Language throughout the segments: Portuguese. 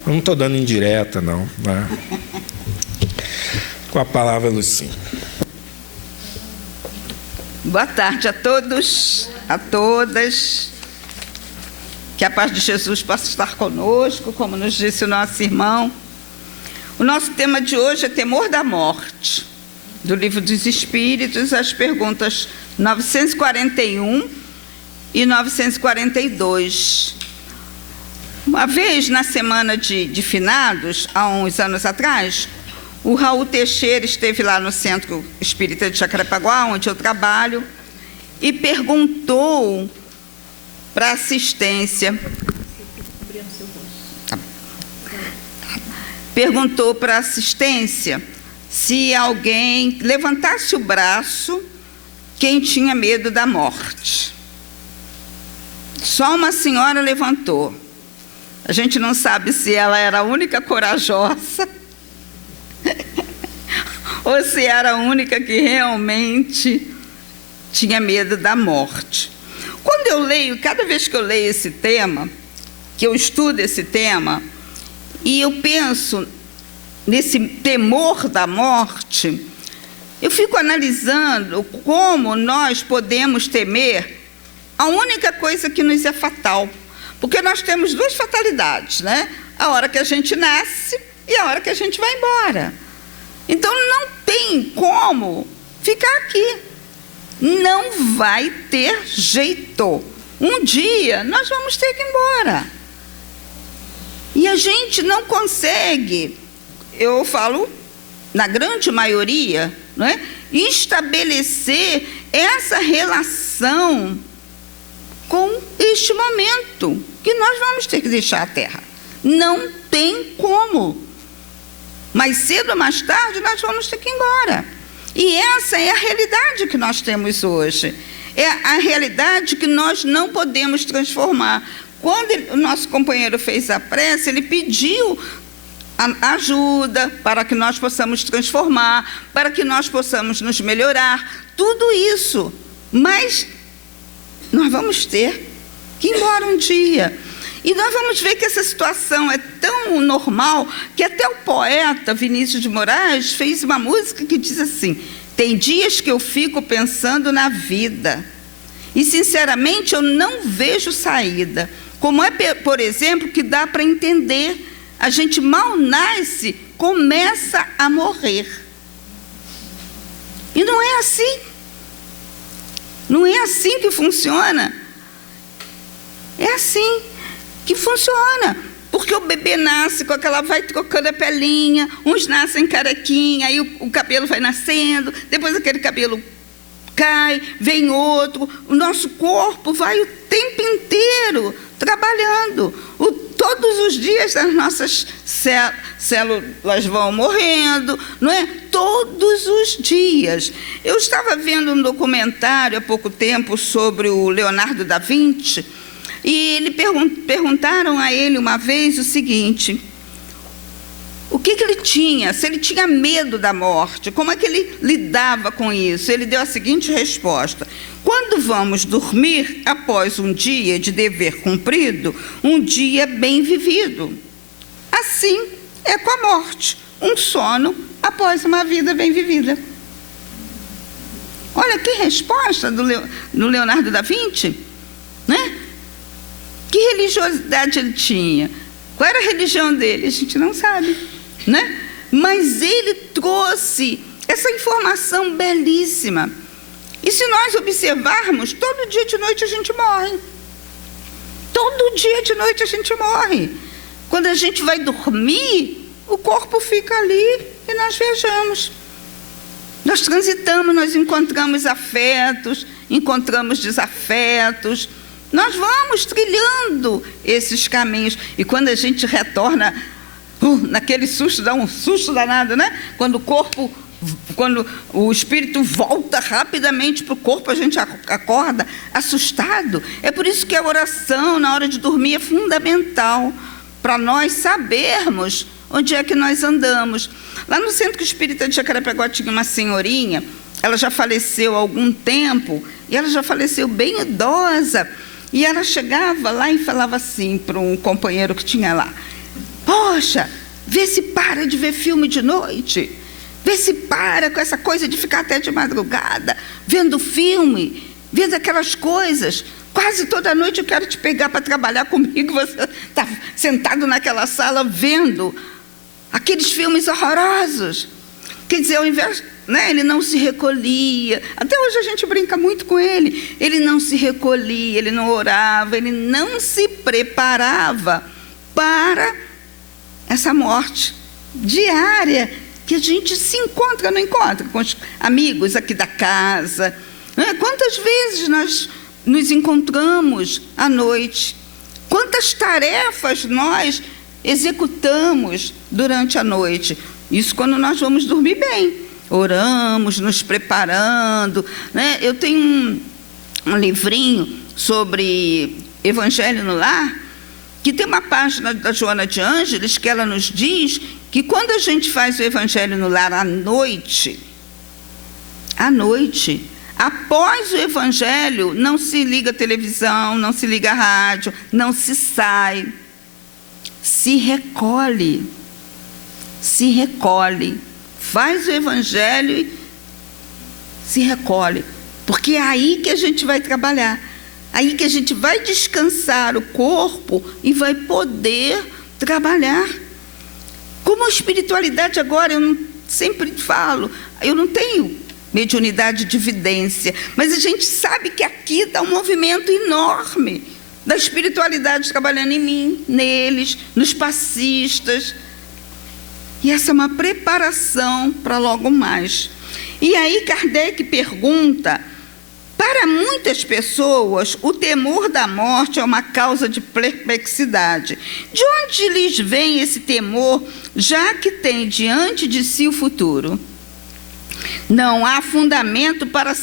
Eu não estou dando indireta, não, né? Com a palavra, Lucinha. Boa tarde a todos, a todas. Que a paz de Jesus possa estar conosco, como nos disse o nosso irmão. O nosso tema de hoje é temor da morte, do Livro dos Espíritos, as perguntas 941 e 942. Uma vez, na semana de finados, há uns anos atrás, o Raul Teixeira esteve lá no Centro Espírita de Jacarepaguá, onde eu trabalho, e perguntou para a assistência... Perguntou para a assistência se alguém levantasse o braço quem tinha medo da morte. Só uma senhora levantou. A gente não sabe se ela era a única corajosa ou se era a única que realmente tinha medo da morte. Quando eu leio, cada vez que eu leio esse tema, que eu estudo esse tema, e eu penso nesse temor da morte, eu fico analisando como nós podemos temer a única coisa que nos é fatal. Porque nós temos duas fatalidades, né? A hora que a gente nasce e a hora que a gente vai embora. Então não tem como ficar aqui. Não vai ter jeito. Um dia nós vamos ter que ir embora. E a gente não consegue, eu falo, na grande maioria, não é? Estabelecer essa relação com este momento que nós vamos ter que deixar a Terra. Não tem como. Mais cedo ou mais tarde nós vamos ter que ir embora. E essa é a realidade que nós temos hoje. É a realidade que nós não podemos transformar. Quando o nosso companheiro fez a prece, ele pediu ajuda para que nós possamos transformar, para que nós possamos nos melhorar, tudo isso. Mas nós vamos ter que ir embora um dia. E nós vamos ver que essa situação é tão normal que até o poeta Vinícius de Moraes fez uma música que diz assim: tem dias que eu fico pensando na vida e, sinceramente, eu não vejo saída. Como é, por exemplo, que dá para entender, a gente mal nasce, começa a morrer. E não é assim. Não é assim que funciona. É assim que funciona. Porque o bebê nasce com aquela, vai trocando a pelinha, uns nascem carequinha, aí o cabelo vai nascendo, depois aquele cabelo cai, vem outro, o nosso corpo vai o tempo inteiro trabalhando. Todos os dias as nossas células vão morrendo, não é? Todos os dias. Eu estava vendo um documentário há pouco tempo sobre o Leonardo da Vinci, e ele perguntaram a ele uma vez o seguinte: o que ele tinha, se ele tinha medo da morte, como é que ele lidava com isso? Ele deu a seguinte resposta: quando vamos dormir após um dia de dever cumprido, um dia bem vivido. Assim é com a morte, um sono após uma vida bem vivida. Olha que resposta do Leonardo da Vinci, né? Que religiosidade ele tinha? Qual era a religião dele? A gente não sabe, né? Mas ele trouxe essa informação belíssima. E se nós observarmos, todo dia de noite a gente morre. Todo dia de noite a gente morre. Quando a gente vai dormir, o corpo fica ali e nós viajamos. Nós transitamos, nós encontramos afetos, encontramos desafetos. Nós vamos trilhando esses caminhos. E quando a gente retorna, naquele susto, dá um susto danado, né? Quando o espírito volta rapidamente para o corpo, a gente acorda assustado. É por isso que a oração na hora de dormir é fundamental, para nós sabermos onde é que nós andamos. Lá no Centro Espírita de Jacarepaguá tinha uma senhorinha, ela já faleceu há algum tempo, e ela já faleceu bem idosa. E ela chegava lá e falava assim para um companheiro que tinha lá: Poxa, vê se para de ver filme de noite. Vê se para com essa coisa de ficar até de madrugada, vendo filme, vendo aquelas coisas. Quase toda noite eu quero te pegar para trabalhar comigo. Você está sentado naquela sala vendo aqueles filmes horrorosos. Quer dizer, ao invés, né, ele não se recolhia. Até hoje a gente brinca muito com ele. Ele não se recolhia, ele não orava, ele não se preparava para essa morte diária que a gente se encontra, não encontra com os amigos aqui da casa. Né? Quantas vezes nós nos encontramos à noite? Quantas tarefas nós executamos durante a noite? Isso quando nós vamos dormir bem. Oramos, nos preparando. Né? Eu tenho um livrinho sobre Evangelho no Lar, que tem uma página da Joana de Ângeles que ela nos diz que quando a gente faz o Evangelho no Lar à noite, após o Evangelho, não se liga a televisão, não se liga a rádio, não se sai, se recolhe, faz o Evangelho e se recolhe, porque é aí que a gente vai trabalhar, aí que a gente vai descansar o corpo e vai poder trabalhar. Como a espiritualidade agora, eu sempre falo, eu não tenho mediunidade de vidência, mas a gente sabe que aqui está um movimento enorme da espiritualidade trabalhando em mim, neles, nos passistas. E essa é uma preparação para logo mais. E aí Kardec pergunta: para muitas pessoas, o temor da morte é uma causa de perplexidade. De onde lhes vem esse temor, já que tem diante de si o futuro? Não há fundamento para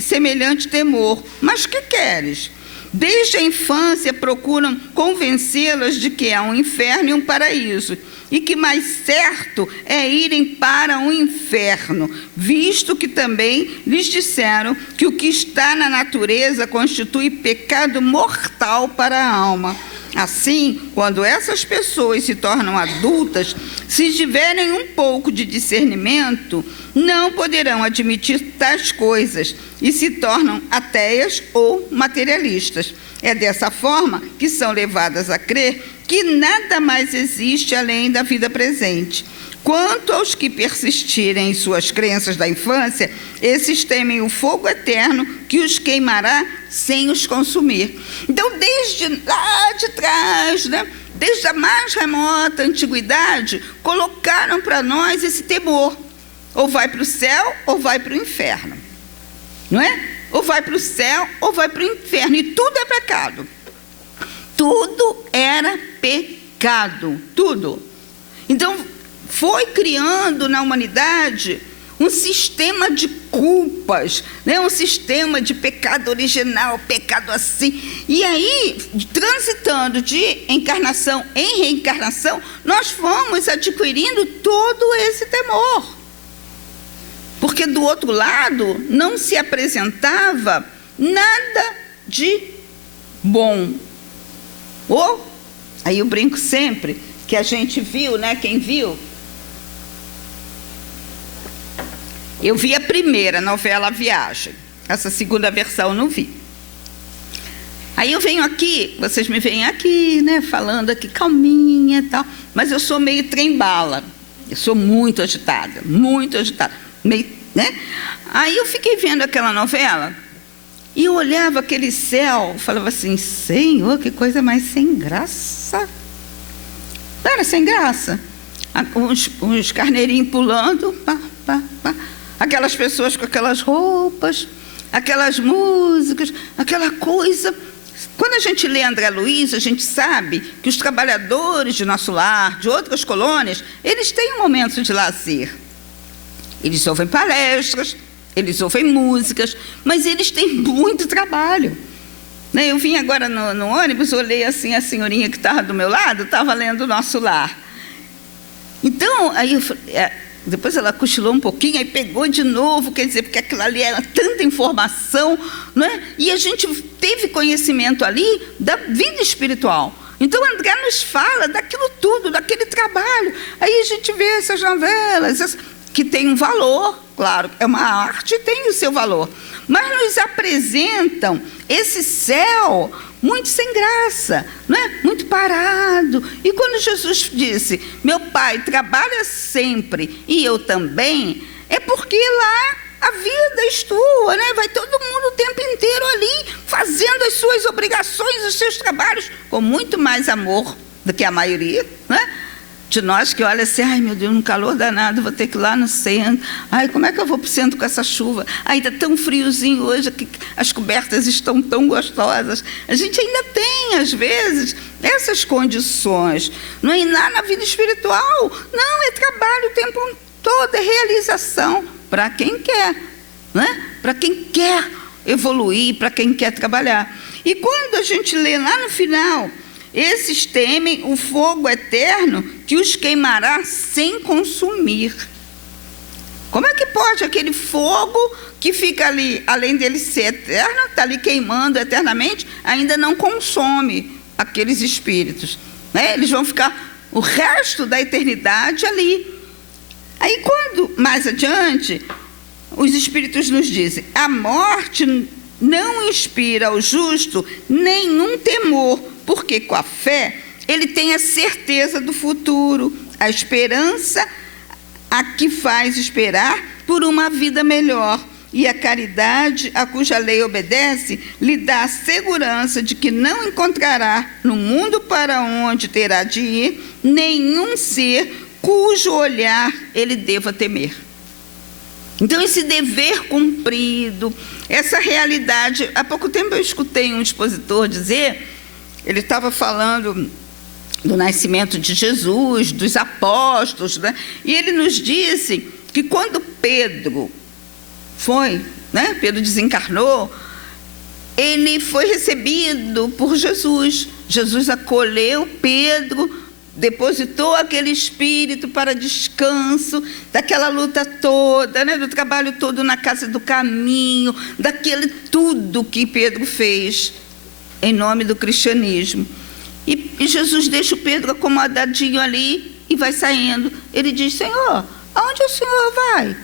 semelhante temor. Mas que queres? Desde a infância procuram convencê-las de que há um inferno e um paraíso, e que mais certo é irem para o inferno, visto que também lhes disseram que o que está na natureza constitui pecado mortal para a alma. Assim, quando essas pessoas se tornam adultas, se tiverem um pouco de discernimento, não poderão admitir tais coisas e se tornam ateias ou materialistas. É dessa forma que são levadas a crer que nada mais existe além da vida presente. Quanto aos que persistirem em suas crenças da infância, esses temem o fogo eterno que os queimará sem os consumir. Então, desde lá de trás, né, desde a mais remota antiguidade, colocaram para nós esse temor. Ou vai para o céu, ou vai para o inferno. Não é? Ou vai para o céu, ou vai para o inferno. E tudo é pecado. Tudo era pecado. Tudo. Então, foi criando na humanidade um sistema de culpas, né? Um sistema de pecado original, pecado assim. E aí, transitando de encarnação em reencarnação, nós fomos adquirindo todo esse temor. Porque do outro lado não se apresentava nada de bom. Ou, aí eu brinco sempre, que a gente viu, né? Quem viu? Eu vi a primeira novela A Viagem. Essa segunda versão eu não vi. Aí eu venho aqui, vocês me veem aqui, né? Falando aqui calminha e tal. Mas eu sou meio trem-bala. Eu sou muito agitada. Meio, né? Aí eu fiquei vendo aquela novela e eu olhava aquele céu, falava assim: Senhor, que coisa mais sem graça. Não era sem graça. Uns carneirinhos pulando, pá, pá, pá. Aquelas pessoas com aquelas roupas, aquelas músicas, aquela coisa. Quando a gente lê André Luiz, a gente sabe que os trabalhadores de nosso lar, de outras colônias, eles têm um momento de lazer. Eles ouvem palestras, eles ouvem músicas, mas eles têm muito trabalho. Eu vim agora no ônibus, olhei assim, a senhorinha que estava do meu lado, estava lendo o Nosso Lar. Então, aí eu falei, depois ela cochilou um pouquinho, aí pegou de novo, quer dizer, porque aquilo ali era tanta informação, não é? E a gente teve conhecimento ali da vida espiritual. Então, André nos fala daquilo tudo, daquele trabalho. Aí a gente vê essas novelas, que tem um valor, claro, é uma arte e tem o seu valor. Mas nos apresentam esse céu muito sem graça, não é? Muito parado. E quando Jesus disse, meu Pai trabalha sempre e eu também, é porque lá a vida é tua, né? Vai todo mundo o tempo inteiro ali, fazendo as suas obrigações, os seus trabalhos, com muito mais amor do que a maioria, né? De nós que olha assim, ai meu Deus, um calor danado, vou ter que ir lá no centro. Ai, como é que eu vou para o centro com essa chuva? Ai, está tão friozinho hoje, que as cobertas estão tão gostosas. A gente ainda tem, às vezes, essas condições. Não é lá na vida espiritual. Não, é trabalho o tempo todo, é realização para quem quer, né? Para quem quer evoluir, para quem quer trabalhar. E quando a gente lê lá no final, esses temem o fogo eterno que os queimará sem consumir. Como é que pode aquele fogo que fica ali, além dele ser eterno, está ali queimando eternamente, ainda não consome aqueles espíritos, né? Eles vão ficar o resto da eternidade ali. Aí, quando, mais adiante, os espíritos nos dizem, a morte não inspira ao justo nenhum temor, porque com a fé ele tem a certeza do futuro, a esperança a que faz esperar por uma vida melhor. E a caridade, a cuja lei obedece, lhe dá a segurança de que não encontrará no mundo para onde terá de ir nenhum ser cujo olhar ele deva temer. Então, esse dever cumprido, essa realidade... Há pouco tempo eu escutei um expositor dizer, ele estava falando do nascimento de Jesus, dos apóstolos, né? E ele nos disse que quando Pedro foi, né? Pedro desencarnou, ele foi recebido por Jesus. Jesus acolheu Pedro, depositou aquele espírito para descanso, daquela luta toda, né? Do trabalho todo na casa do caminho, daquele tudo que Pedro fez em nome do cristianismo. E Jesus deixa o Pedro acomodadinho ali e vai saindo. Ele diz, Senhor, aonde o Senhor vai?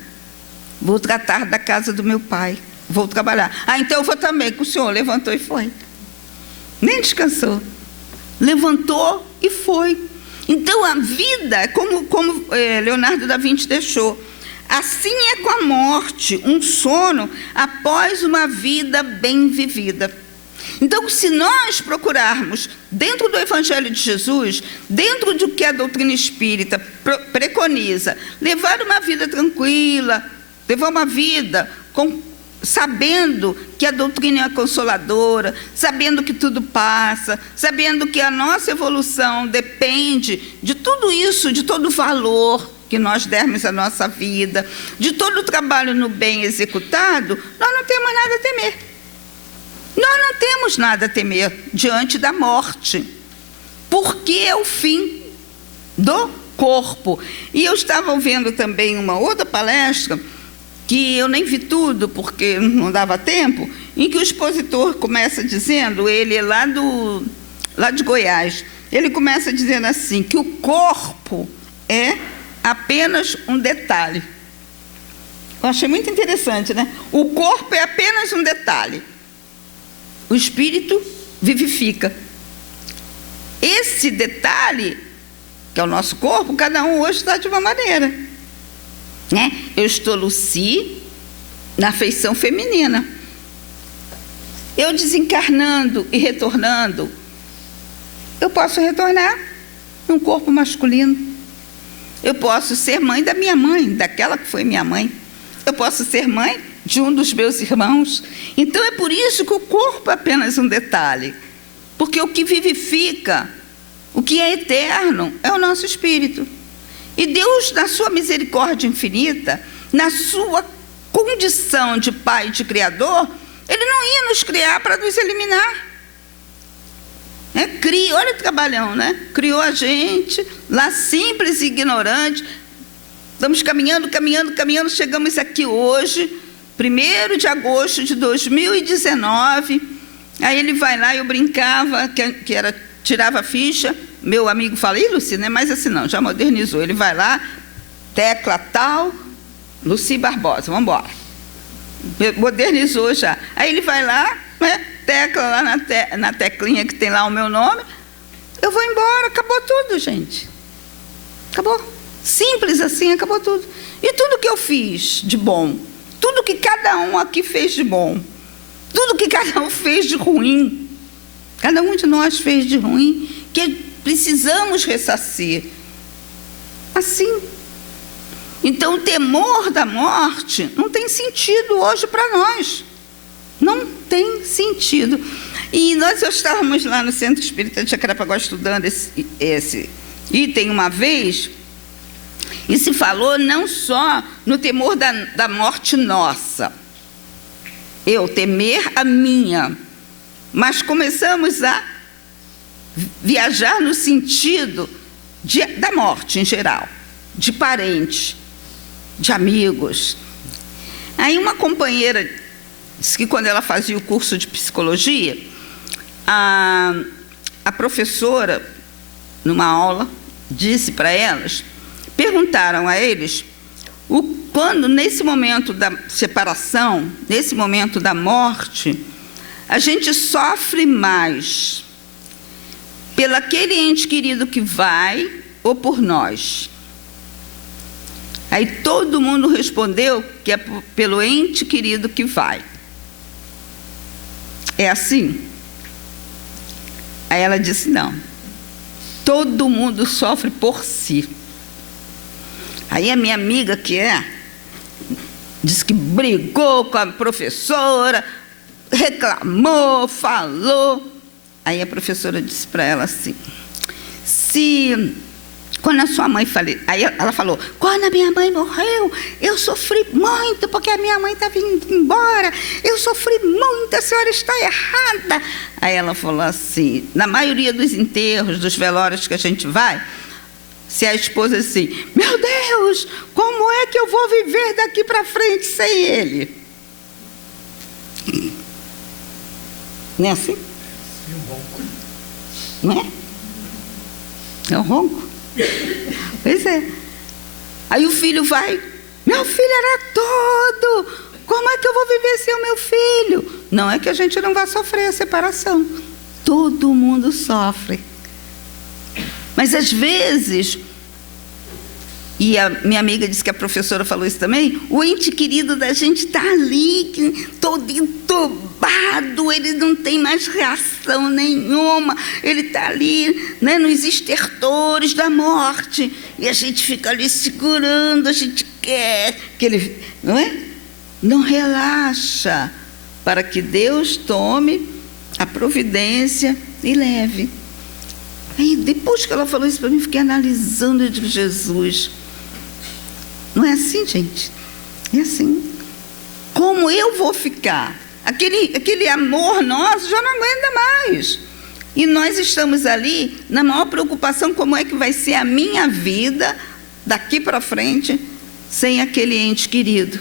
Vou tratar da casa do meu pai, vou trabalhar. Ah, então eu vou também, que o Senhor levantou e foi. Nem descansou. Levantou e foi. Então, a vida, como Leonardo da Vinci deixou, assim é com a morte, um sono após uma vida bem vivida. Então, se nós procurarmos, dentro do Evangelho de Jesus, dentro do que a doutrina espírita preconiza, levar uma vida tranquila, levar uma vida sabendo que a doutrina é consoladora, sabendo que tudo passa, sabendo que a nossa evolução depende de tudo isso, de todo o valor que nós dermos à nossa vida, de todo o trabalho no bem executado, nós não temos nada a temer. Nós não temos nada a temer diante da morte, porque é o fim do corpo. E eu estava ouvindo também uma outra palestra, que eu nem vi tudo, porque não dava tempo, em que o expositor começa dizendo, ele é lá de Goiás, ele começa dizendo assim, que o corpo é apenas um detalhe. Eu achei muito interessante, né? O corpo é apenas um detalhe. O espírito vivifica. Esse detalhe, que é o nosso corpo, cada um hoje está de uma maneira, né? Eu estou Lucy na feição feminina. Eu desencarnando e retornando, eu posso retornar num corpo masculino. Eu posso ser mãe da minha mãe, daquela que foi minha mãe. Eu posso ser mãe de um dos meus irmãos. Então é por isso que o corpo é apenas um detalhe, porque o que vivifica, o que é eterno, é o nosso espírito. E Deus, na sua misericórdia infinita, na sua condição de Pai, de Criador, Ele não ia nos criar para nos eliminar. Olha o trabalhão, né? Criou a gente, lá simples e ignorante. Estamos caminhando, chegamos aqui hoje, 1º de agosto de 2019. Aí ele vai lá, eu brincava, que tirava a ficha, meu amigo fala, ih, Luci, não é mais assim não, já modernizou. Ele vai lá, tecla tal, Luci Barbosa, vamos embora. Modernizou já. Aí ele vai lá, né, tecla lá na teclinha que tem lá o meu nome, eu vou embora, acabou tudo, gente. Acabou. Simples assim, acabou tudo. E tudo que eu fiz de bom, tudo que cada um aqui fez de bom, tudo que cada um fez de ruim, cada um de nós fez de ruim, que precisamos ressarcir. Assim. Então, o temor da morte não tem sentido hoje para nós. Não tem sentido. E nós estávamos lá no Centro Espírita de Jacarepaguá estudando esse item uma vez, e se falou não só no temor da morte nossa, eu temer a minha, mas começamos a viajar no sentido da morte em geral, de parentes, de amigos. Aí uma companheira disse que quando ela fazia o curso de psicologia, a professora, numa aula, disse para elas, perguntaram a eles, quando nesse momento da separação, nesse momento da morte, a gente sofre mais pelo aquele ente querido que vai ou por nós? Aí todo mundo respondeu que é pelo ente querido que vai. É assim? Aí ela disse, não. Todo mundo sofre por si. Aí a minha amiga, disse que brigou com a professora, reclamou, falou. Aí a professora disse para ela assim, quando a sua mãe faleceu, aí ela falou, quando a minha mãe morreu, eu sofri muito, porque a minha mãe estava indo embora, eu sofri muito, a senhora está errada. Aí ela falou assim, na maioria dos enterros, dos velórios que a gente vai, se a esposa assim, meu Deus, como é que eu vou viver daqui para frente sem ele? Não é assim? Não é? É um ronco? Pois é. Aí o filho vai, meu filho era todo, como é que eu vou viver sem o meu filho? Não é que a gente não vai sofrer a separação, todo mundo sofre. Mas às vezes, e a minha amiga disse que a professora falou isso também, o ente querido da gente está ali, todo entubado, ele não tem mais reação nenhuma, ele está ali, né, nos estertores da morte, e a gente fica ali segurando, a gente quer que ele, não é? Não relaxa, para que Deus tome a providência e leve. Aí, depois que ela falou isso para mim, fiquei analisando e digo, Jesus, não é assim, gente? É assim. Como eu vou ficar? Aquele amor nosso já não aguenta mais. E nós estamos ali na maior preocupação, como é que vai ser a minha vida daqui para frente sem aquele ente querido.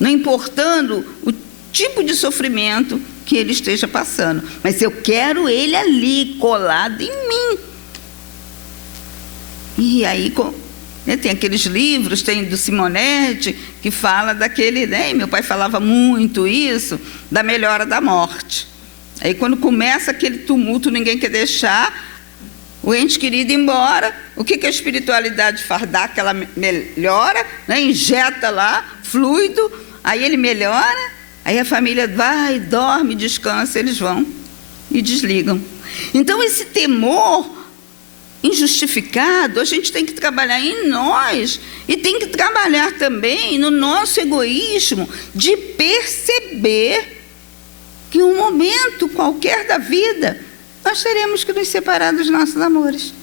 Não importando o tipo de sofrimento que ele esteja passando, mas eu quero ele ali, colado em mim. E aí, né, tem aqueles livros, tem do Simonetti, que fala daquele, né, meu pai falava muito isso, da melhora da morte. Aí quando começa aquele tumulto, ninguém quer deixar o ente querido ir embora, o que a espiritualidade faz? Dá aquela melhora, né, injeta lá, fluido, aí ele melhora. Aí a família vai, dorme, descansa, eles vão e desligam. Então, esse temor injustificado, a gente tem que trabalhar em nós e tem que trabalhar também no nosso egoísmo de perceber que em um momento qualquer da vida nós teremos que nos separar dos nossos amores.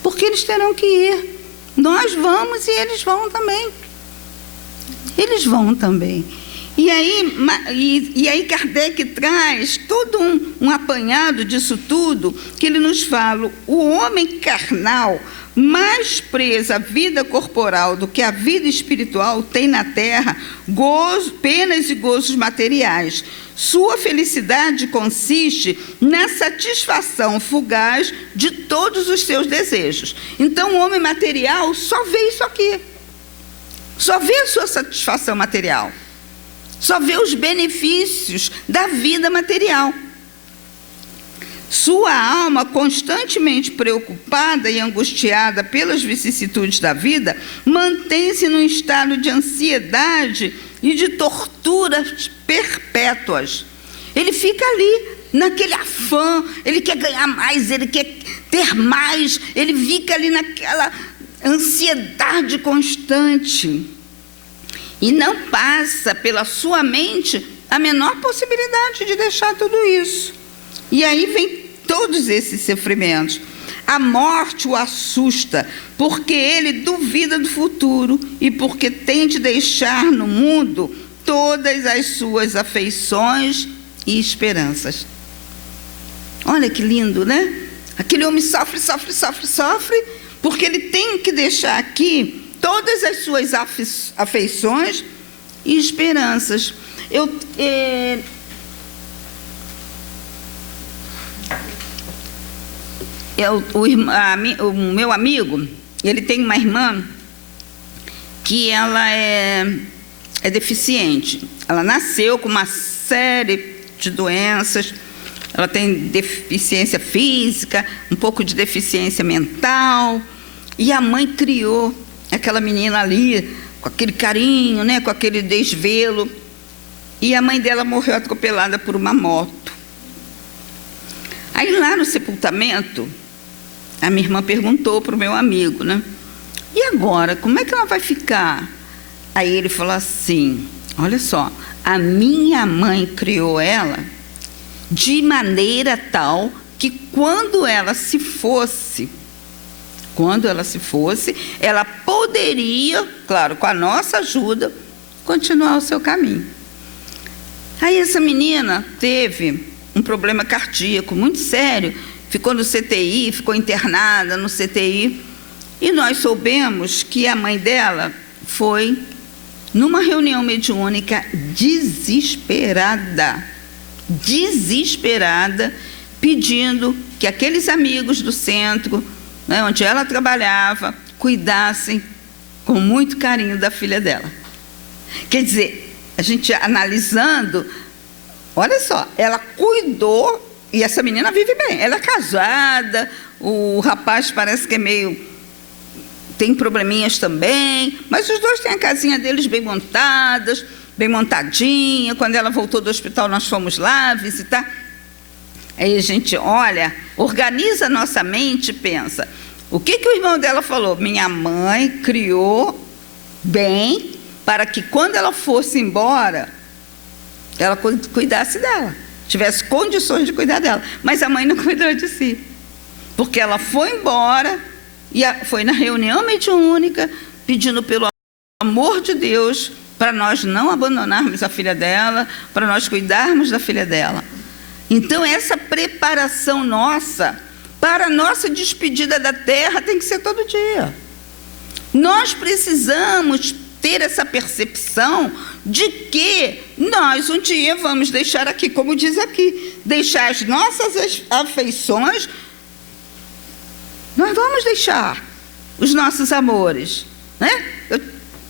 Porque eles terão que ir. Nós vamos e eles vão também. Eles vão também. E aí Kardec traz todo um apanhado disso tudo, que ele nos fala, o homem carnal mais presa a vida corporal do que a vida espiritual, tem na terra penas e gozos materiais. Sua felicidade consiste na satisfação fugaz de todos os seus desejos. Então, o homem material só vê isso aqui. Só vê a sua satisfação material. Só vê os benefícios da vida material. Sua alma, constantemente preocupada e angustiada pelas vicissitudes da vida, mantém-se num estado de ansiedade e de torturas perpétuas. Ele fica ali, naquele afã, ele quer ganhar mais, ele quer ter mais, ele fica ali naquela ansiedade constante. E não passa pela sua mente a menor possibilidade de deixar tudo isso. E aí vem todos esses sofrimentos. A morte o assusta, porque ele duvida do futuro e porque tem de deixar no mundo todas as suas afeições e esperanças. Olha que lindo, né? Aquele homem sofre, porque ele tem que deixar aqui todas as suas afeições e esperanças. O meu amigo, ele tem uma irmã que ela é deficiente. Ela nasceu com uma série de doenças. Ela tem deficiência física, um pouco de deficiência mental. E a mãe criou aquela menina ali com aquele carinho, né, com aquele desvelo. E a mãe dela morreu atropelada por uma moto. Aí lá no sepultamento, a minha irmã perguntou para o meu amigo, né? E agora, como é que ela vai ficar? Aí ele falou assim, olha só, a minha mãe criou ela de maneira tal que quando ela se fosse, ela poderia, claro, com a nossa ajuda, continuar o seu caminho. Aí essa menina teve um problema cardíaco muito sério, ficou no CTI, ficou internada no CTI, e nós soubemos que a mãe dela foi numa reunião mediúnica desesperada, pedindo que aqueles amigos do centro, né, onde ela trabalhava, cuidassem com muito carinho da filha dela. Quer dizer, a gente analisando, olha só, ela cuidou, e essa menina vive bem, ela é casada, o rapaz parece que é meio... tem probleminhas também, mas os dois têm a casinha deles bem montadas, bem montadinha. Quando ela voltou do hospital, nós fomos lá visitar. Aí a gente olha, organiza a nossa mente e pensa, o que o irmão dela falou? Minha mãe criou bem para que quando ela fosse embora, ela cuidasse dela, tivesse condições de cuidar dela. Mas a mãe não cuidou de si, porque ela foi embora e foi na reunião mediúnica pedindo pelo amor de Deus para nós não abandonarmos a filha dela, para nós cuidarmos da filha dela. Então essa preparação nossa para a nossa despedida da terra tem que ser todo dia. Nós precisamos ter essa percepção de que nós um dia vamos deixar aqui, como diz aqui, deixar as nossas afeições. Nós vamos deixar os nossos amores, né?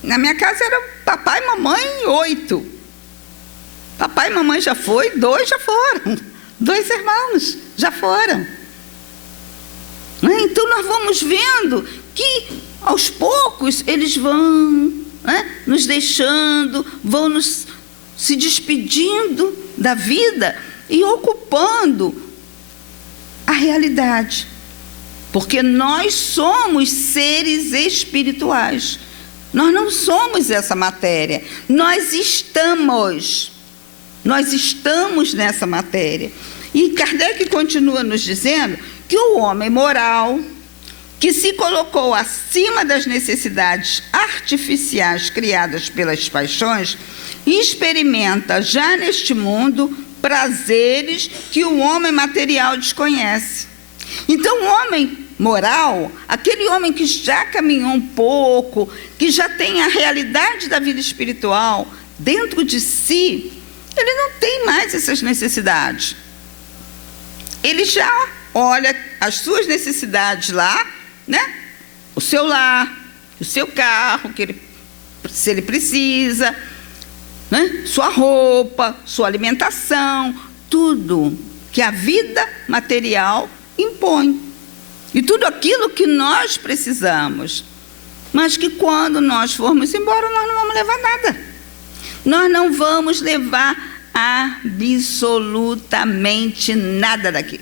Na minha casa era papai e mamãe 8. Papai e mamãe já foi, 2 já foram. 2 irmãos já foram. Né? Então nós vamos vendo que aos poucos eles vão, né, nos deixando, vão se despedindo da vida e ocupando a realidade. Porque nós somos seres espirituais. Nós não somos essa matéria. Nós estamos nessa matéria. E Kardec continua nos dizendo que o homem moral, que se colocou acima das necessidades artificiais criadas pelas paixões, experimenta já neste mundo prazeres que o homem material desconhece. Então, o homem moral, aquele homem que já caminhou um pouco, que já tem a realidade da vida espiritual dentro de si, ele não tem mais essas necessidades. Ele já olha as suas necessidades lá, né? O seu lar, o seu carro, se ele precisa, né? Sua roupa, sua alimentação, tudo que a vida material impõe. E tudo aquilo que nós precisamos. Mas que quando nós formos embora, nós não vamos levar nada. Nós não vamos levar absolutamente nada daqui.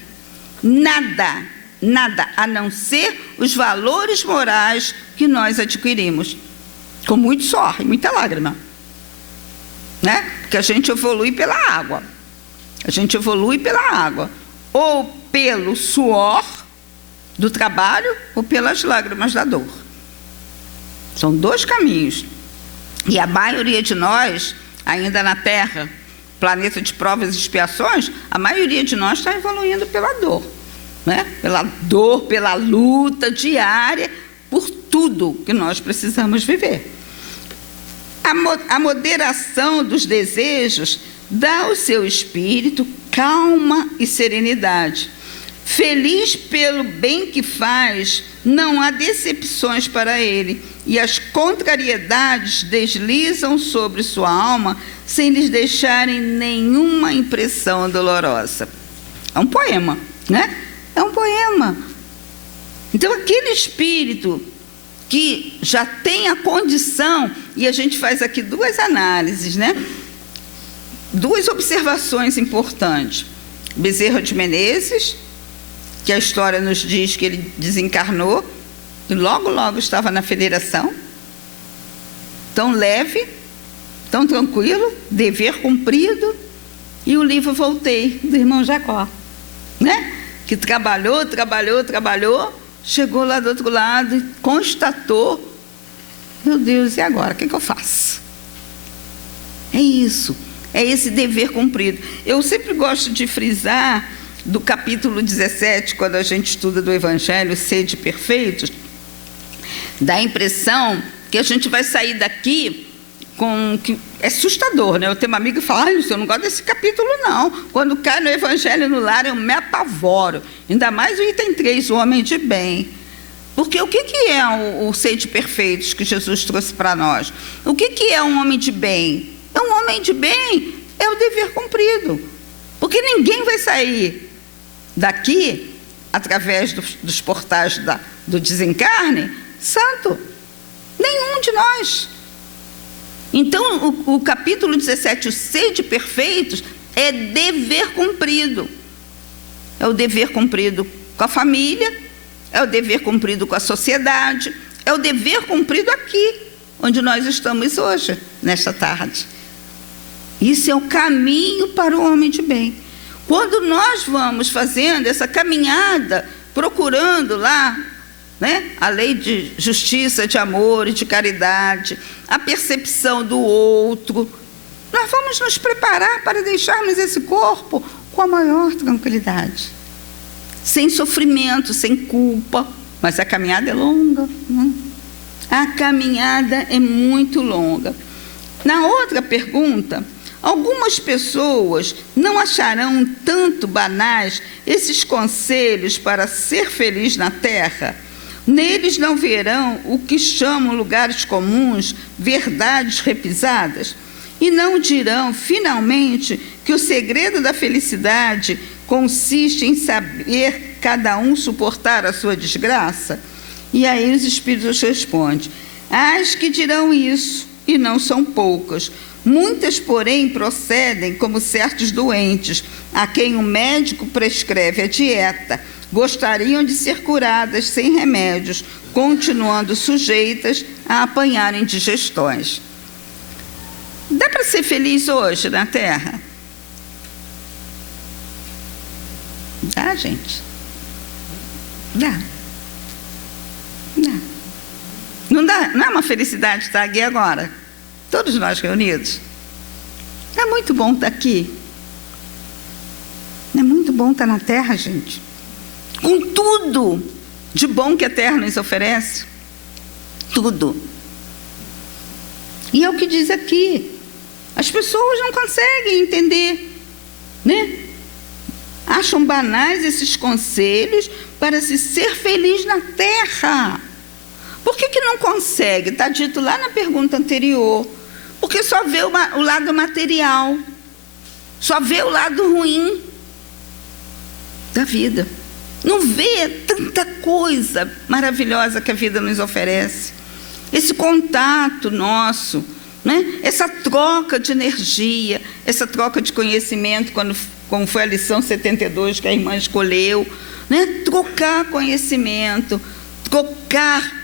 Nada, nada, a não ser os valores morais que nós adquirimos. Com muito suor e muita lágrima. Né? Porque a gente evolui pela água. A gente evolui pela água. Ou pelo suor do trabalho, ou pelas lágrimas da dor. São dois caminhos. E a maioria de nós, ainda na Terra, planeta de provas e expiações, a maioria de nós está evoluindo pela dor. Né? Pela dor, pela luta diária, por tudo que nós precisamos viver. A moderação dos desejos dá ao seu espírito calma e serenidade. Feliz pelo bem que faz, não há decepções para ele, e as contrariedades deslizam sobre sua alma sem lhes deixarem nenhuma impressão dolorosa. É um poema, né? É um poema. Então, aquele espírito que já tem a condição, e a gente faz aqui duas análises, né? Duas observações importantes. Bezerra de Menezes, que a história nos diz que ele desencarnou, e logo, logo estava na federação, tão leve, tão tranquilo, dever cumprido, e o livro Voltei, do irmão Jacó, né? Que trabalhou, chegou lá do outro lado e constatou, meu Deus, e agora? O que eu faço? É isso, é esse dever cumprido. Eu sempre gosto de frisar, do capítulo 17, quando a gente estuda do Evangelho, Sede Perfeitos, dá a impressão que a gente vai sair daqui com... que é assustador, né? Eu tenho uma amiga que fala, eu não gosto desse capítulo, não. Quando cai no Evangelho no lar, eu me apavoro. Ainda mais o item 3, o homem de bem. Porque o que é o Sede Perfeitos que Jesus trouxe para nós? O que é um homem de bem? Um homem de bem é o dever cumprido. Porque ninguém vai sair daqui, através dos portais do desencarne, santo. Nenhum de nós. Então, o capítulo 17, o Sede Perfeitos, é dever cumprido. É o dever cumprido com a família, é o dever cumprido com a sociedade, é o dever cumprido aqui, onde nós estamos hoje, nesta tarde. Isso é o caminho para o homem de bem. Quando nós vamos fazendo essa caminhada, procurando lá, né, a lei de justiça, de amor e de caridade, a percepção do outro, nós vamos nos preparar para deixarmos esse corpo com a maior tranquilidade, sem sofrimento, sem culpa. Mas a caminhada é longa, né? A caminhada é muito longa. Na outra pergunta, algumas pessoas não acharão tanto banais esses conselhos para ser feliz na Terra? Neles não verão o que chamam lugares comuns, verdades repisadas? E não dirão, finalmente, que o segredo da felicidade consiste em saber cada um suportar a sua desgraça? E aí os espíritos respondem, as que dirão isso, e não são poucas. Muitas, porém, procedem como certos doentes, a quem o médico prescreve a dieta, gostariam de ser curadas sem remédios, continuando sujeitas a apanharem digestões. Dá para ser feliz hoje na Terra? Dá, gente? Dá. Dá. Não dá? Não é uma felicidade estar aqui agora? Todos nós reunidos. É muito bom estar aqui. É muito bom estar na Terra, gente. Com tudo de bom que a terra nos oferece? Tudo. E é o que diz aqui. As pessoas não conseguem entender, né? Acham banais esses conselhos para se ser feliz na terra. Por que não consegue? Está dito lá na pergunta anterior. Porque só vê o lado material, só vê o lado ruim da vida. Não vê tanta coisa maravilhosa que a vida nos oferece. Esse contato nosso, né? Essa troca de energia, essa troca de conhecimento, como foi a lição 72 que a irmã escolheu, né? Trocar conhecimento, trocar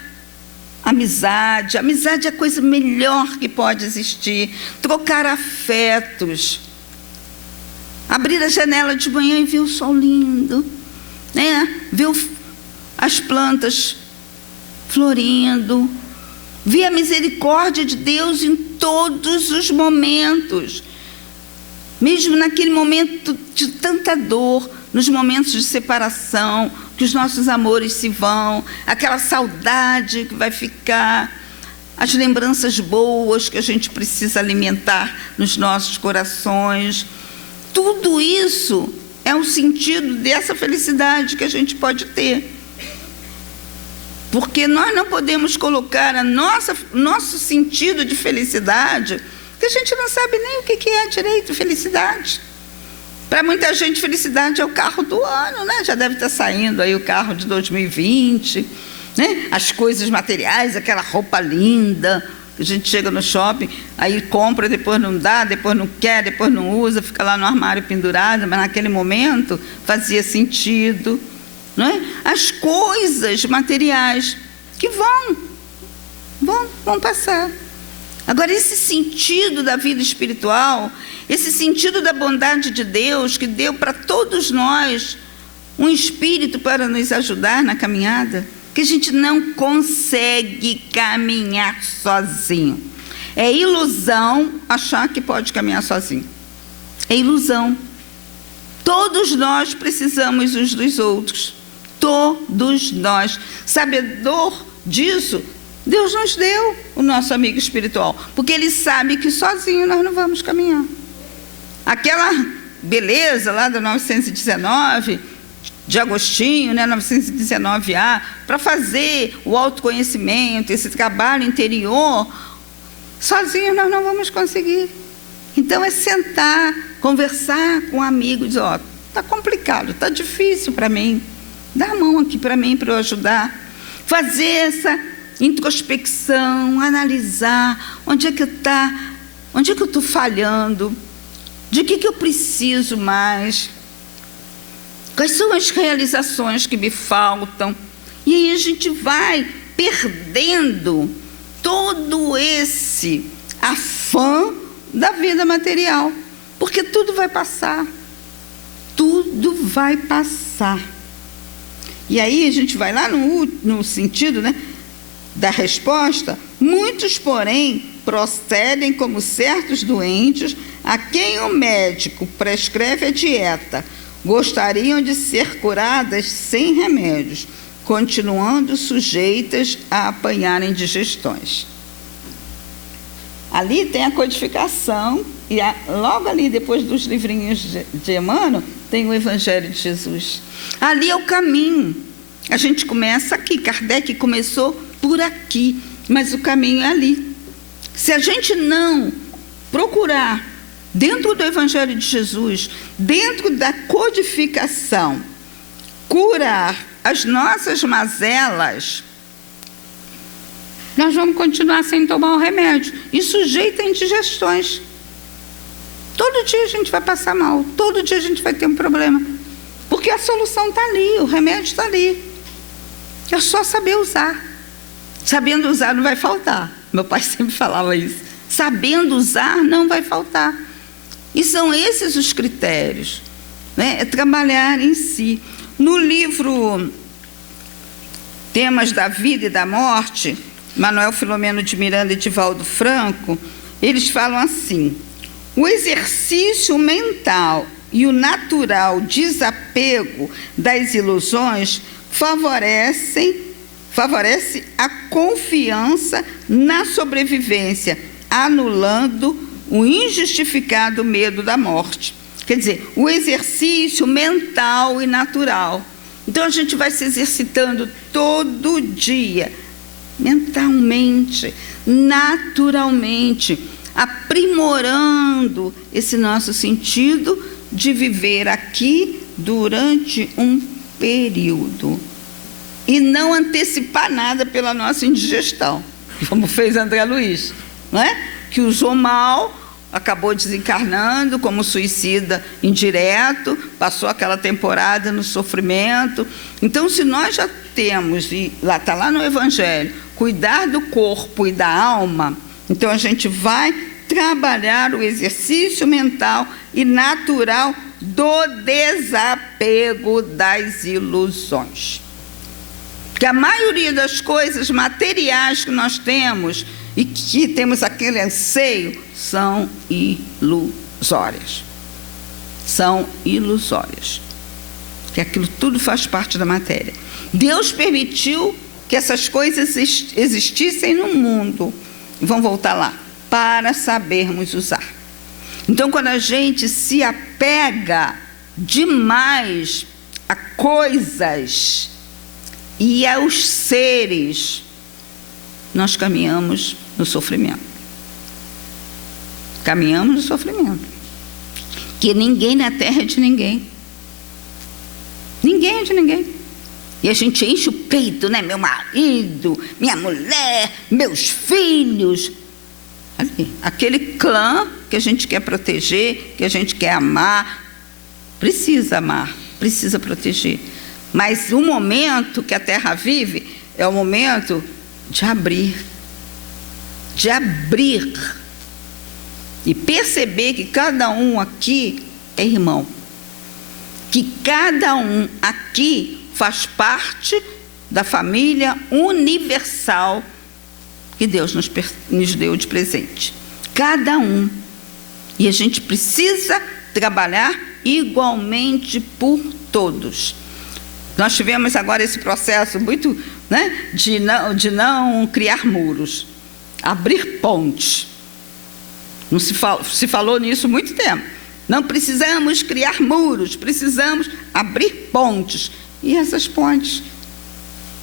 amizade. Amizade é a coisa melhor que pode existir. Trocar afetos. Abrir a janela de manhã e ver o sol lindo, né? Ver as plantas florindo. Ver a misericórdia de Deus em todos os momentos. Mesmo naquele momento de tanta dor, nos momentos de separação, que os nossos amores se vão, aquela saudade que vai ficar, as lembranças boas que a gente precisa alimentar nos nossos corações. Tudo isso é o sentido dessa felicidade que a gente pode ter. Porque nós não podemos colocar nosso sentido de felicidade, que a gente não sabe nem o que é direito felicidade. Para muita gente, felicidade é o carro do ano, né? Já deve estar saindo aí o carro de 2020, né? As coisas materiais, aquela roupa linda, que a gente chega no shopping, aí compra, depois não dá, depois não quer, depois não usa, fica lá no armário pendurado, mas naquele momento fazia sentido, não é? As coisas materiais que vão passar. Agora, esse sentido da vida espiritual, esse sentido da bondade de Deus, que deu para todos nós um espírito para nos ajudar na caminhada, que a gente não consegue caminhar sozinho. É ilusão achar que pode caminhar sozinho. É ilusão. Todos nós precisamos uns dos outros. Todos nós. Sabedor disso, Deus nos deu o nosso amigo espiritual, porque Ele sabe que sozinho nós não vamos caminhar. Aquela beleza lá da 919, de Agostinho, né, 919A, para fazer o autoconhecimento, esse trabalho interior, sozinho nós não vamos conseguir. Então é sentar, conversar com um amigo e dizer, ó, está complicado, está difícil para mim, dá a mão aqui para mim, para eu ajudar. Fazer essa introspecção, analisar onde é que eu estou falhando, de que eu preciso mais, quais são as realizações que me faltam. E aí a gente vai perdendo todo esse afã da vida material, porque tudo vai passar, tudo vai passar. E aí a gente vai lá no sentido, né, da resposta. Muitos, porém, procedem como certos doentes a quem o médico prescreve a dieta. Gostariam de ser curadas sem remédios, continuando sujeitas a apanharem digestões. Ali tem a codificação, e logo ali, depois dos livrinhos de Emmanuel, tem o Evangelho de Jesus. Ali é o caminho. A gente começa aqui, Kardec começou por aqui, mas o caminho é ali. Se a gente não procurar, dentro do Evangelho de Jesus, dentro da codificação, curar as nossas mazelas, nós vamos continuar sem tomar o remédio e sujeito a indigestões. Todo dia a gente vai passar mal, todo dia a gente vai ter um problema, porque a solução está ali, o remédio está ali. É só saber usar. Sabendo usar não vai faltar. Meu pai sempre falava isso. Sabendo usar não vai faltar. E são esses os critérios, né? É trabalhar em si. No livro Temas da Vida e da Morte, Manuel Filomeno de Miranda e Divaldo Franco, eles falam assim: o exercício mental e o natural desapego das ilusões favorece a confiança na sobrevivência, anulando o injustificado medo da morte. Quer dizer, o exercício mental e natural. Então, a gente vai se exercitando todo dia, mentalmente, naturalmente, aprimorando esse nosso sentido de viver aqui durante um período. E não antecipar nada pela nossa indigestão, como fez André Luiz, não é? Que usou mal, acabou desencarnando como suicida indireto, passou aquela temporada no sofrimento. Então, se nós já temos, e lá está lá no Evangelho, cuidar do corpo e da alma, então a gente vai trabalhar o exercício mental e natural do desapego das ilusões. Que a maioria das coisas materiais que nós temos e que temos aquele anseio são ilusórias. São ilusórias. Que aquilo tudo faz parte da matéria. Deus permitiu que essas coisas existissem no mundo. E vamos voltar lá. Para sabermos usar. Então, quando a gente se apega demais a coisas e aos seres, nós caminhamos no sofrimento. Caminhamos no sofrimento. Que ninguém na terra é de ninguém. Ninguém é de ninguém. E a gente enche o peito, né? Meu marido, minha mulher, meus filhos. Ali, aquele clã que a gente quer proteger, que a gente quer amar, precisa proteger. Mas o momento que a Terra vive é o momento de abrir. E perceber que cada um aqui é irmão. Que cada um aqui faz parte da família universal que Deus nos deu de presente. Cada um. E a gente precisa trabalhar igualmente por todos. Nós tivemos agora esse processo muito, né, de não criar muros, abrir pontes. Não se falou nisso há muito tempo. Não precisamos criar muros, precisamos abrir pontes. E essas pontes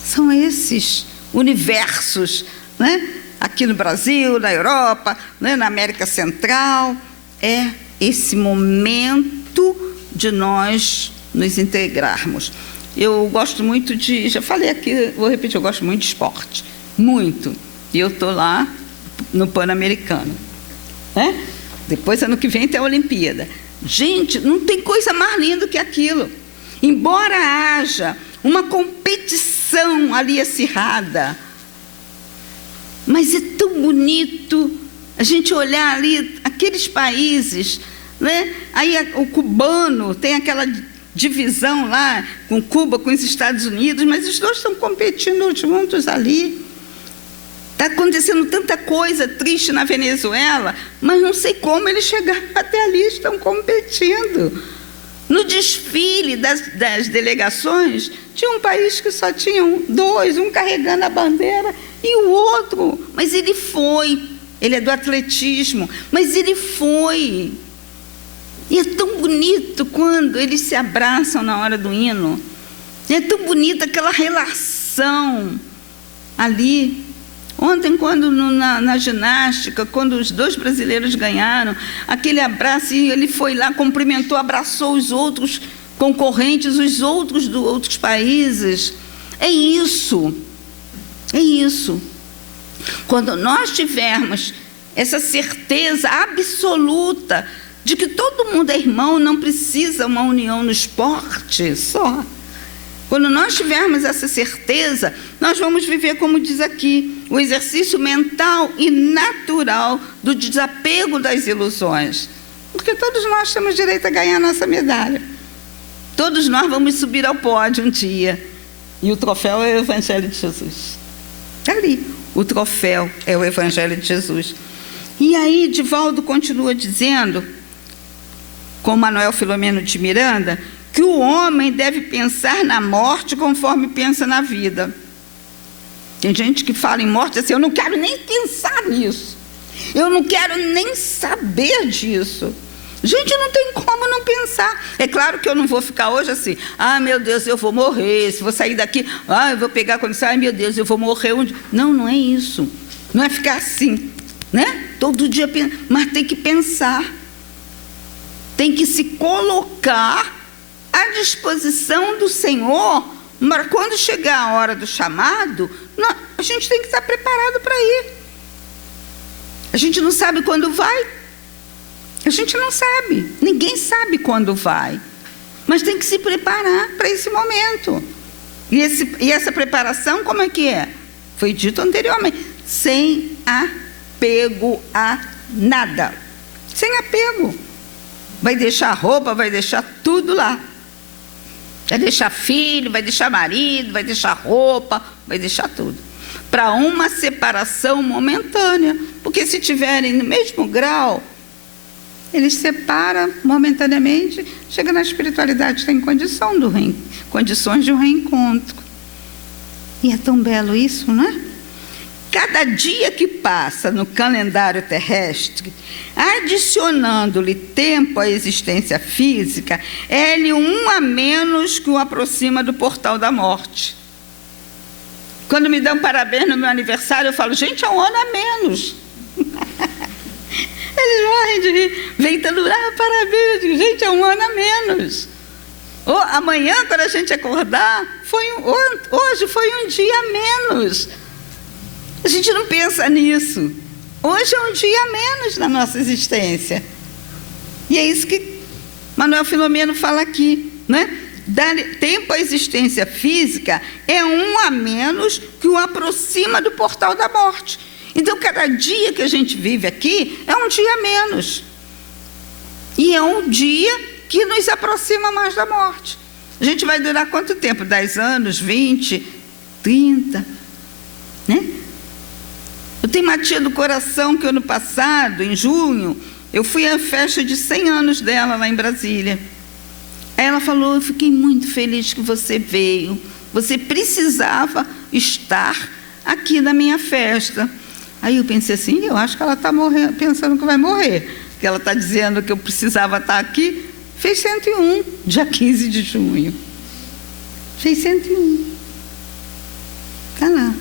são esses universos, né? Aqui no Brasil, na Europa, né? Na América Central. É esse momento de nós nos integrarmos. Eu gosto muito de, já falei aqui, vou repetir, eu gosto muito de esporte, muito. E eu estou lá no Pan-Americano, né? Depois, ano que vem, tem a Olimpíada. Gente, não tem coisa mais linda que aquilo. Embora haja uma competição ali acirrada, mas é tão bonito a gente olhar ali aqueles países, né? Aí o cubano tem aquela divisão lá com Cuba, com os Estados Unidos, mas os dois estão competindo juntos ali. Está acontecendo tanta coisa triste na Venezuela, mas não sei como eles chegaram até ali, estão competindo. No desfile das delegações, tinha um país que só tinha dois, um carregando a bandeira e o outro. Mas ele foi, ele é do atletismo, mas ele foi. E é tão bonito quando eles se abraçam na hora do hino. É tão bonita aquela relação ali. Ontem, quando na ginástica, quando os dois brasileiros ganharam, aquele abraço, e ele foi lá, cumprimentou, abraçou os outros concorrentes, os outros de outros países. É isso. É isso. Quando nós tivermos essa certeza absoluta de que todo mundo é irmão, não precisa uma união no esporte só. Quando nós tivermos essa certeza, nós vamos viver, como diz aqui, o exercício mental e natural do desapego das ilusões. Porque todos nós temos direito a ganhar a nossa medalha. Todos nós vamos subir ao pódio um dia. E o troféu é o Evangelho de Jesus. Ali, o troféu é o Evangelho de Jesus. E aí, Divaldo continua dizendo, com Manuel Filomeno de Miranda, que o homem deve pensar na morte conforme pensa na vida. Tem gente que fala em morte assim: eu não quero nem pensar nisso, eu não quero nem saber disso. Gente, não tem como não pensar. É claro que eu não vou ficar hoje assim: ah, meu Deus, eu vou morrer, se vou sair daqui, ah, eu vou pegar quando sair, meu Deus, eu vou morrer. Não, não é isso. Não é ficar assim, né? Todo dia, mas tem que pensar. Tem que se colocar à disposição do Senhor, para quando chegar a hora do chamado, a gente tem que estar preparado para ir. A gente não sabe quando vai. A gente não sabe. Ninguém sabe quando vai. Mas tem que se preparar para esse momento. E essa preparação, como é que é? Foi dito anteriormente. Sem apego a nada. Sem apego. Vai deixar roupa, vai deixar tudo lá. Vai deixar filho, vai deixar marido, vai deixar roupa, vai deixar tudo. Para uma separação momentânea. Porque se estiverem no mesmo grau, eles separam momentaneamente, chega na espiritualidade, tem condições de um reencontro. E é tão belo isso, não é? Cada dia que passa no calendário terrestre, adicionando-lhe tempo à existência física, é-lhe um a menos que o aproxima do portal da morte. Quando me dão parabéns no meu aniversário, eu falo: gente, é um ano a menos. Eles morrem de rir, vem todo mundo: ah, parabéns. Eu digo: gente, é um ano a menos. Amanhã, quando a gente acordar, hoje foi um dia a menos. A gente não pensa nisso. Hoje é um dia a menos na nossa existência. E é isso que Manuel Filomeno fala aqui, né? Dar tempo à existência física é um a menos que o aproxima do portal da morte. Então, cada dia que a gente vive aqui é um dia a menos. E é um dia que nos aproxima mais da morte. A gente vai durar quanto tempo? 10 anos, 20, 30, né? Eu tenho uma tia do coração que ano passado, em junho, eu fui à festa de 100 anos dela lá em Brasília. Aí ela falou: eu fiquei muito feliz que você veio. Você precisava estar aqui na minha festa. Aí eu pensei assim: eu acho que ela está pensando que vai morrer. Porque ela está dizendo que eu precisava estar aqui. Fez 101, dia 15 de junho. Fez 101. Está lá.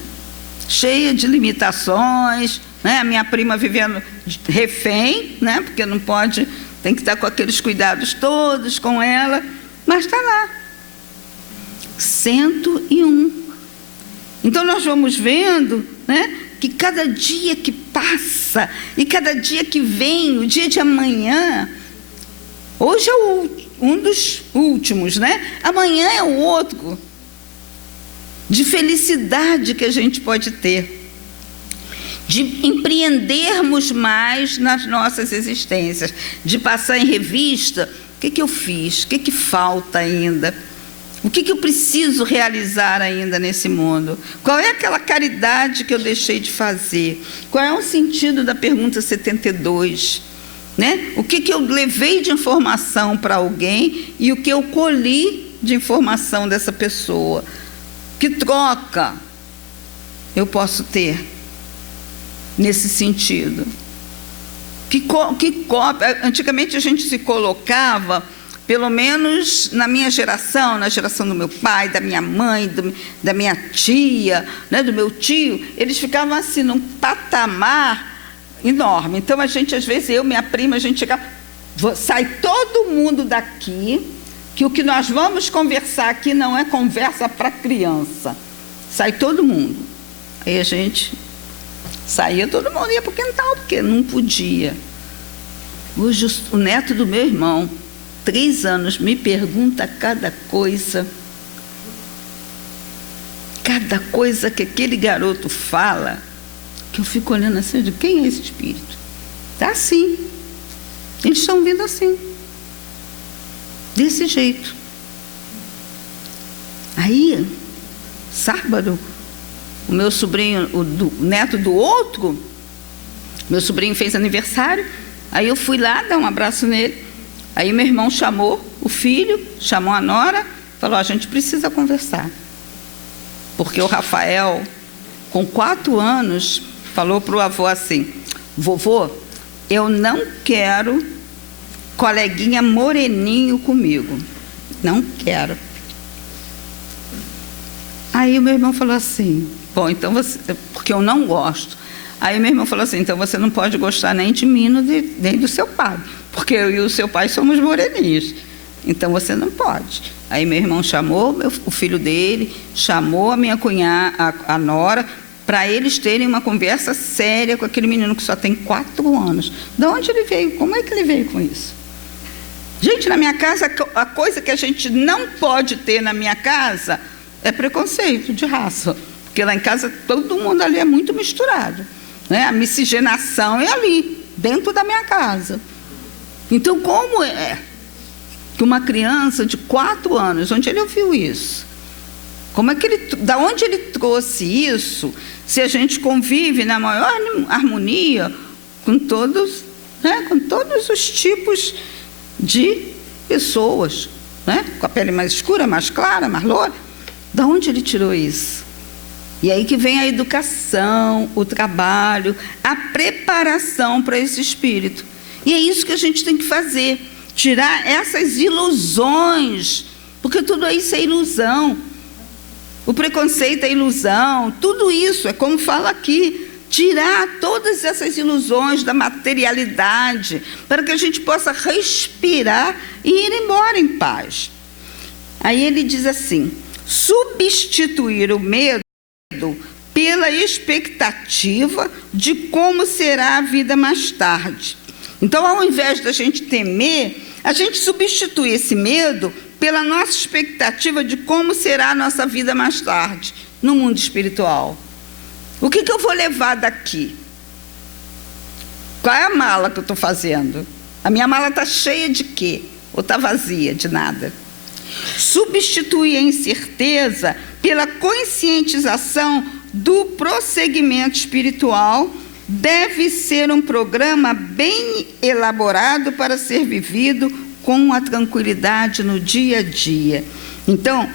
Cheia de limitações, né? A minha prima vivendo refém, né? Porque não pode, tem que estar com aqueles cuidados todos com ela, mas está lá. 101. Então nós vamos vendo, né, que cada dia que passa e cada dia que vem, o dia de amanhã, hoje é um dos últimos, né? Amanhã é o outro. De felicidade que a gente pode ter, de empreendermos mais nas nossas existências, de passar em revista: o que eu fiz, o que falta ainda, o que eu preciso realizar ainda nesse mundo, qual é aquela caridade que eu deixei de fazer, qual é o sentido da pergunta 72, né? O que eu levei de informação para alguém e o que eu colhi de informação dessa pessoa. Que troca eu posso ter nesse sentido? Antigamente a gente se colocava, pelo menos na minha geração, na geração do meu pai, da minha mãe, da minha tia, né, do meu tio, eles ficavam assim, num patamar enorme. Então a gente, às vezes, minha prima, a gente chegava: sai todo mundo daqui, que o que nós vamos conversar aqui não é conversa para criança. Sai todo mundo. Aí a gente saía, todo mundo ia para o quintal, porque não podia. Hoje o neto do meu irmão, 3 anos, me pergunta cada coisa que aquele garoto fala, que eu fico olhando assim: de quem é esse espírito? Está assim. Eles estão vindo assim. Desse jeito. Aí, sábado, o meu sobrinho, o neto do outro, meu sobrinho fez aniversário, aí eu fui lá dar um abraço nele. Aí meu irmão chamou o filho, chamou a nora, falou: a gente precisa conversar. Porque o Rafael, com 4 anos, falou para o avô assim: vovô, eu não quero coleguinha moreninho comigo. Não quero. Aí o meu irmão falou assim: bom, então você... porque eu não gosto. Aí meu irmão falou assim: então você não pode gostar nem de mim, nem do seu pai. Porque eu e o seu pai somos moreninhos. Então você não pode. Aí meu irmão chamou o filho dele, chamou a minha cunhada, a nora, para eles terem uma conversa séria com aquele menino que só tem 4 anos. De onde ele veio? Como é que ele veio com isso? Gente, na minha casa, a coisa que a gente não pode ter na minha casa é preconceito de raça. Porque lá em casa todo mundo ali é muito misturado, né? A miscigenação é ali, dentro da minha casa. Então, como é que uma criança de 4 anos, onde ele ouviu isso? Como é que da onde ele trouxe isso, se a gente convive na maior harmonia com todos, né, com todos os tipos de pessoas, né, com a pele mais escura, mais clara, mais loura? Da onde ele tirou isso? E aí que vem a educação, o trabalho, a preparação para esse espírito. E é isso que a gente tem que fazer, tirar essas ilusões, porque tudo isso é ilusão. O preconceito é ilusão, tudo isso é como fala aqui, tirar todas essas ilusões da materialidade, para que a gente possa respirar e ir embora em paz. Aí ele diz assim: substituir o medo pela expectativa de como será a vida mais tarde. Então, ao invés da gente temer, a gente substitui esse medo pela nossa expectativa de como será a nossa vida mais tarde, no mundo espiritual. O que eu vou levar daqui? Qual é a mala que eu estou fazendo? A minha mala está cheia de quê? Ou está vazia de nada? Substituir a incerteza pela conscientização do prosseguimento espiritual deve ser um programa bem elaborado para ser vivido com a tranquilidade no dia a dia. Então,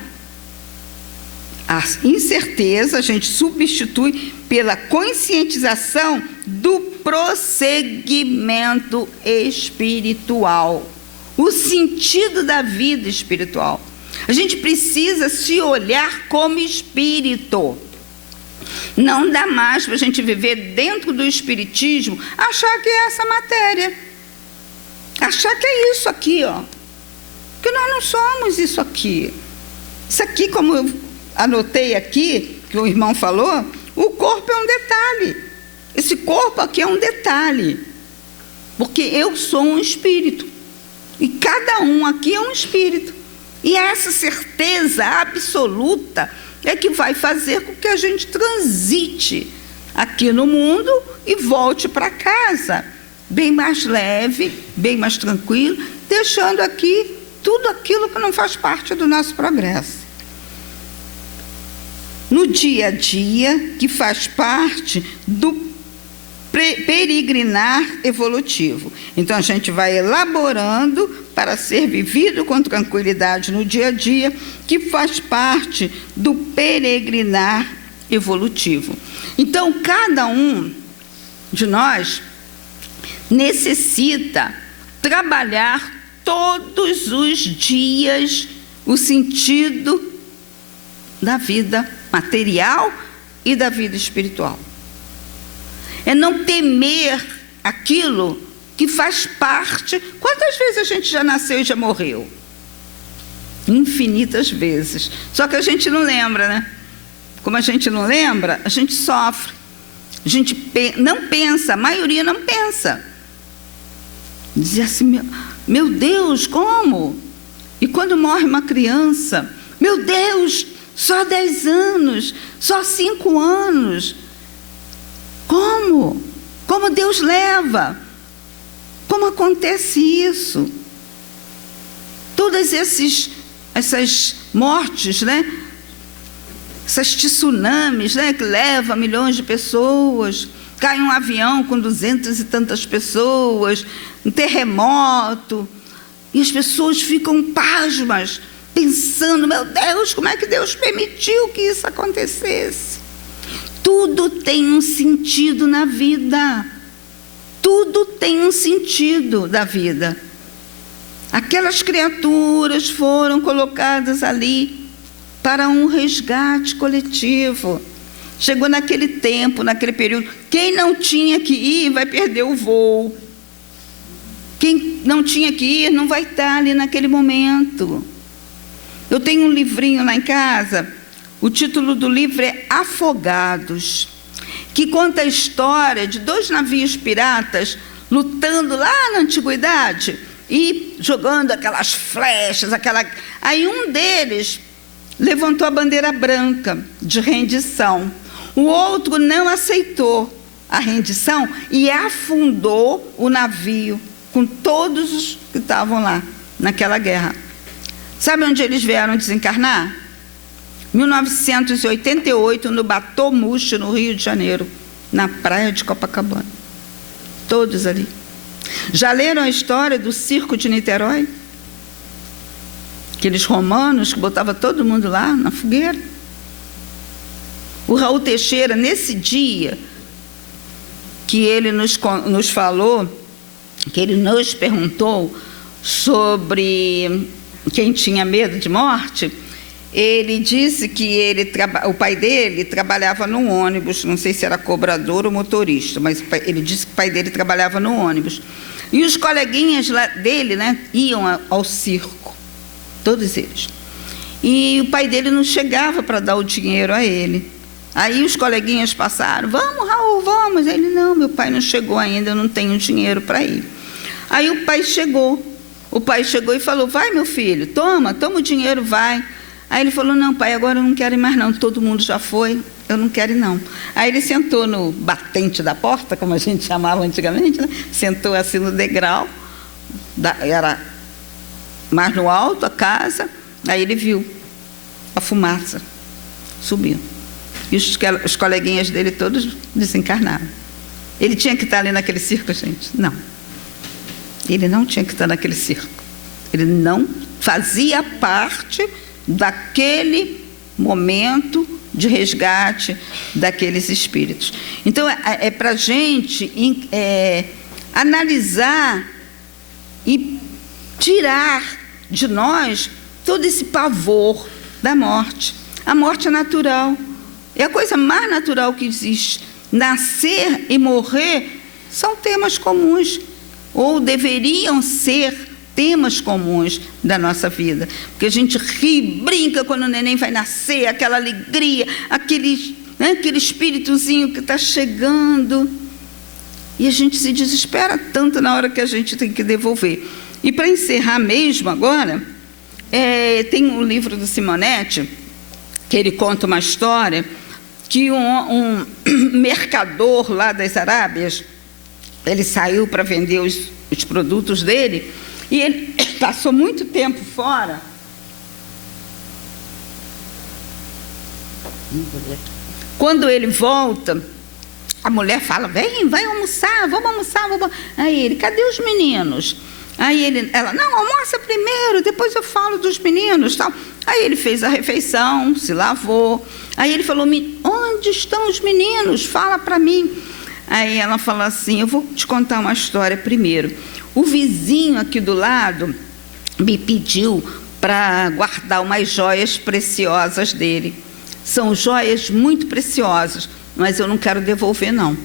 a incerteza a gente substitui pela conscientização do prosseguimento espiritual, o sentido da vida espiritual. A gente precisa se olhar como espírito. Não dá mais para a gente viver dentro do espiritismo, achar que é essa matéria, achar que é isso aqui, ó. Que nós não somos isso aqui. Isso aqui, como eu anotei aqui, que o irmão falou, o corpo é um detalhe. Esse corpo aqui é um detalhe, porque eu sou um espírito, e cada um aqui é um espírito. E essa certeza absoluta é que vai fazer com que a gente transite aqui no mundo e volte para casa, bem mais leve, bem mais tranquilo, deixando aqui tudo aquilo que não faz parte do nosso progresso. No dia a dia, que faz parte do peregrinar evolutivo. Então, a gente vai elaborando para ser vivido com tranquilidade no dia a dia, que faz parte do peregrinar evolutivo. Então, cada um de nós necessita trabalhar todos os dias o sentido da vida material e da vida espiritual. É não temer aquilo que faz parte. Quantas vezes a gente já nasceu e já morreu? Infinitas vezes. Só que a gente não lembra, né? Como a gente não lembra, a gente sofre. A gente não pensa, a maioria não pensa. Dizia assim, meu Deus, como? E quando morre uma criança, meu Deus, só 10 anos, só 5 anos. Como? Como Deus leva? Como acontece isso? Todas essas mortes, né? Essas tsunamis, né? Que levam milhões de pessoas, cai um avião com 200 e tantas pessoas, um terremoto, E as pessoas ficam pasmas, pensando, meu Deus, como é que Deus permitiu que isso acontecesse? Tudo tem um sentido na vida. Tudo tem um sentido da vida. Aquelas criaturas foram colocadas ali para um resgate coletivo. Chegou naquele tempo, naquele período, quem não tinha que ir vai perder o voo. Quem não tinha que ir não vai estar ali naquele momento. Eu tenho um livrinho lá em casa, o título do livro é Afogados, que conta a história de 2 navios piratas lutando lá na antiguidade e jogando aquelas flechas, Aí um deles levantou a bandeira branca de rendição. O outro não aceitou a rendição e afundou o navio com todos os que estavam lá naquela guerra. Sabe onde eles vieram desencarnar? 1988, no Batomuxo, no Rio de Janeiro, na praia de Copacabana. Todos ali. Já leram a história do circo de Niterói? Aqueles romanos que botavam todo mundo lá na fogueira. O Raul Teixeira, nesse dia que ele nos falou, que ele nos perguntou sobre quem tinha medo de morte, ele disse que o pai dele trabalhava num ônibus, não sei se era cobrador ou motorista, mas ele disse que o pai dele trabalhava no ônibus. E os coleguinhas dele, né, iam ao circo, todos eles. E o pai dele não chegava para dar o dinheiro a ele. Aí os coleguinhas passaram, vamos, Raul, vamos. Ele, não, meu pai não chegou ainda, eu não tenho dinheiro para ir. Aí o pai chegou e falou, vai, meu filho, toma o dinheiro, vai. Aí ele falou, não, pai, agora eu não quero ir mais não, todo mundo já foi, eu não quero ir não. Aí ele sentou no batente da porta, como a gente chamava antigamente, né? Sentou assim no degrau, era mais no alto a casa, aí ele viu a fumaça, subiu. E os coleguinhas dele todos desencarnaram. Ele tinha que estar ali naquele circo, gente? Não. Ele não tinha que estar naquele circo. Ele não fazia parte daquele momento de resgate daqueles espíritos. Então, é para a gente analisar e tirar de nós todo esse pavor da morte. A morte é natural. É a coisa mais natural que existe. Nascer e morrer são temas comuns, ou deveriam ser temas comuns da nossa vida. Porque a gente ri, brinca quando o neném vai nascer, aquela alegria, aquele espíritozinho que está chegando. E a gente se desespera tanto na hora que a gente tem que devolver. E para encerrar mesmo agora, tem um livro do Simonetti, que ele conta uma história que um mercador lá das Arábias, ele saiu para vender os produtos dele, e ele passou muito tempo fora. Quando ele volta, a mulher fala, vem, vai almoçar, vamos almoçar, vamos. Aí ele, cadê os meninos? Aí ela, não, almoça primeiro, depois eu falo dos meninos, tal. Aí ele fez a refeição, se lavou. Aí ele falou, onde estão os meninos? Fala para mim. Aí ela falou assim, eu vou te contar uma história primeiro. O vizinho aqui do lado me pediu para guardar umas joias preciosas dele. São joias muito preciosas, mas eu não quero devolver, não.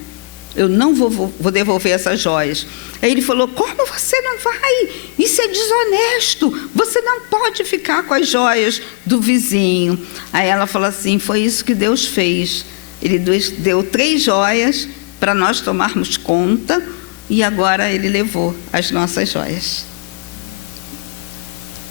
Eu não vou devolver essas joias. Aí ele falou, como você não vai? Isso é desonesto. Você não pode ficar com as joias do vizinho. Aí ela falou assim, foi isso que Deus fez. Ele deu 3 joias para nós tomarmos conta e agora ele levou as nossas joias.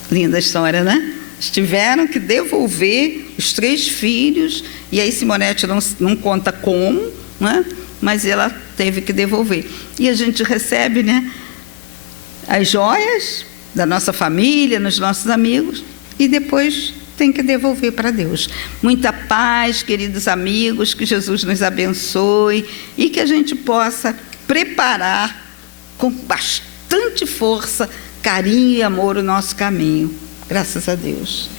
Linda história, né? Tiveram que devolver os 3 filhos, e aí Simonetti não conta como, né? Mas ela teve que devolver. E a gente recebe, né, as joias da nossa família, nos nossos amigos, e depois tem que devolver para Deus. Muita paz, queridos amigos, que Jesus nos abençoe e que a gente possa preparar com bastante força carinho e amor o nosso caminho. Graças a Deus.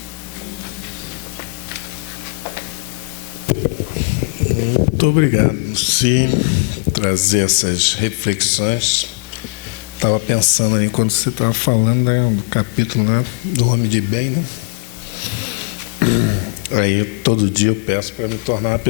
Muito obrigado, Luci, trazer essas reflexões. Estava pensando aí, quando você estava falando, né, do capítulo, né, do homem de bem, né? Aí todo dia eu peço para me tornar uma pessoa